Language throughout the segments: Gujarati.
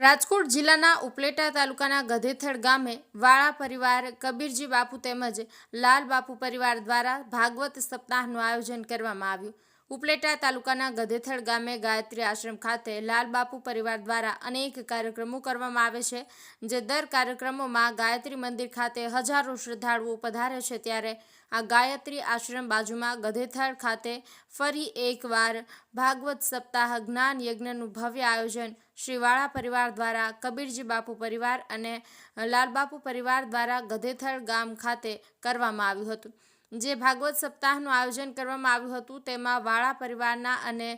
રાજકોટ જિલ્લાના ઉપલેટા તાલુકાના ગધેથડ ગામે વાળા પરિવાર, કબીરજી બાપુ તેમજ લાલ બાપુ પરિવાર દ્વારા ભાગવત સપ્તાહનું આયોજન કરવામાં આવ્યું। ઉપલેટા તાલુકાના ગધેથડ ગામે ગાયત્રી આશ્રમ ખાતે લાલ બાપુ પરિવાર દ્વારા અનેક કાર્યક્રમો કરવામાં આવે છે, જે દર કાર્યક્રમોમાં ગાયત્રી મંદિર ખાતે હજારો શ્રદ્ધાળુઓ પધારે છે। ત્યારે આ ગાયત્રી આશ્રમ બાજુમાં ગધેથડ ખાતે ફરી એકવાર ભાગવત સપ્તાહ જ્ઞાન યજ્ઞનું ભવ્ય આયોજન શ્રી વાળા પરિવાર દ્વારા, કબીરજી બાપુ પરિવાર અને લાલ બાપુ પરિવાર દ્વારા ગધેથડ ગામ ખાતે કરવામાં આવ્યું હતું। જે ભાગવત સપ્તાહનું આયોજન કરવામાં આવ્યું હતું તેમાં વાળા પરિવારના અને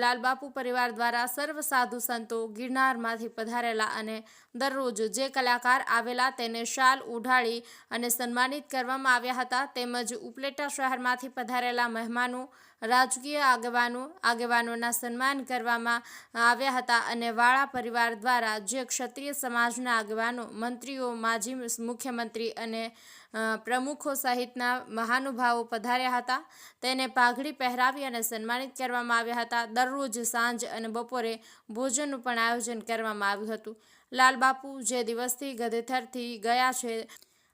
લાલ બાપુ પરિવાર દ્વારા સર્વ સાધુ સંતો ગિરનારમાંથી પધારેલા અને દરરોજ જે કલાકાર આવેલા તેને શાલ ઓઢાડી અને સન્માનિત કરવામાં આવ્યા હતા। તેમજ ઉપલેટા શહેરમાંથી પધારેલા મહેમાનો, રાજકીય આગેવાનોના સન્માન કરવામાં આવ્યા હતા અને વાળા પરિવાર દ્વારા જે ક્ષત્રિય સમાજના આગેવાનો, મંત્રીઓ, માજી મુખ્યમંત્રી અને પ્રમુખો સહિતના મહાનુભાવો પધાર્યા હતા તેને પાઘડી પહેરાવી અને સન્માનિત કરવામાં આવ્યા હતા। દરરોજ સાંજ અને બપોરે ભોજનનું પણ આયોજન કરવામાં આવ્યું હતું। લાલ બાપુ જે દિવસથી ગધેથડથી ગયા છે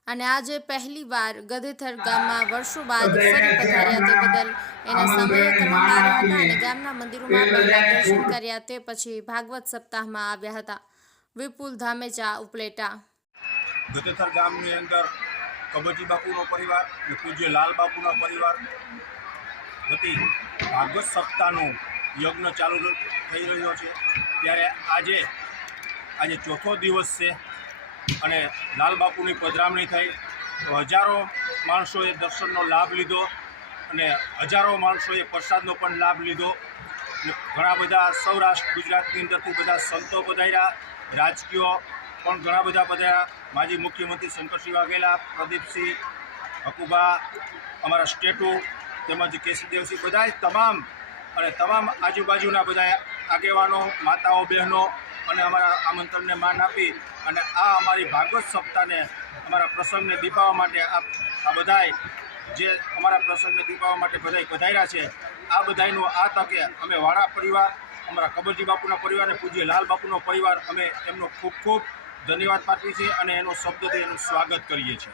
અને આજે પહેલી વાર ગધેથડ ગામમાં વર્ષો બાદ ફરી પધાર્યા તે બદલ એના સમયે કરવામાં આવ્યા હતા અને ગામના મંદિરોમાં પહેલા દર્શન કર્યા તે પછી ભાગવત સપ્તાહમાં આવ્યા હતા। વિપુલ ધામેચા, ઉપલેટા। ગધેથડ ગામની અંદર કબીરજી બાપુનો પરિવાર અને પૂજ્ય લાલ બાપુના પરિવાર વતી ભાગવત સપ્તાહનું યજ્ઞ ચાલુ થઈ રહ્યો છે। ત્યારે આજે ચોથો દિવસ છે અને લાલ બાપુની પધરામણી થઈ તો હજારો માણસોએ દર્શનનો લાભ લીધો અને હજારો માણસોએ પ્રસાદનો પણ લાભ લીધો। ઘણા બધા સૌરાષ્ટ્ર ગુજરાતની અંદરથી બધા સંતો પધાર્યા, રાજકીય પણ ઘણા બધા પધાર્યા। માજી મુખ્યમંત્રી શંકરસિંહ વાઘેલા, પ્રદીપસિંહ, હકુબા, અમારા સ્ટેટુ તેમજ કેશીદેવસિંહ, બધા તમામ આજુબાજુના બધા આગેવાનો, માતાઓ, બહેનો અને અમારા આમંત્રણને માન આપી અને આ અમારી ભાગવત સપ્તાહને અમારા પ્રસંગને દીપાવવા માટે આ બધાય જે અમારા પ્રસંગને દીપાવવા માટે બધાય પધાર્યા છે, આ બધાયનું આ તકે અમે વાળા પરિવાર, અમારા કબીરજી બાપુના પરિવાર અને પૂજ્ય લાલ બાપુનો પરિવાર અમે એમનો ખૂબ ખૂબ ધન્યવાદ પાઠવીએ છીએ અને એનો શબ્દથી એનું સ્વાગત કરીએ છીએ।